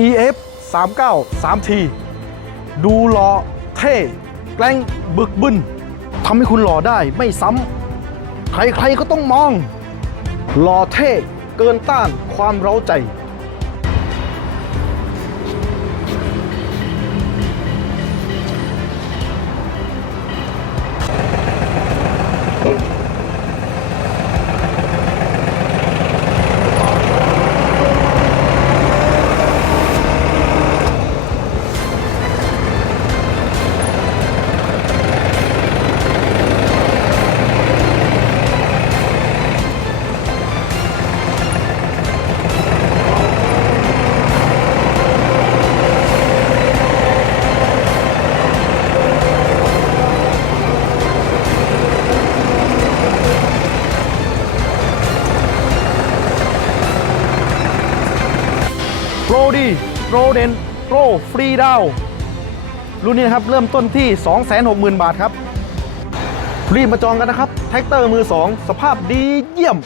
EF 39 3T ดูหล่อเท่แกล้งบึกบึนทำให้คุณหล่อได้ไม่ซ้ำใครๆก็ต้องมอง หล่อเท่เกินต้านความเร้าใจ รดีโรเดนโรฟรีดาวรุ่นนี้นะครับเริ่มต้นที่ 260,000 บาทครับ รีบมาจองกันนะครับ แท็กเตอร์มือ 2 สภาพดีเยี่ยม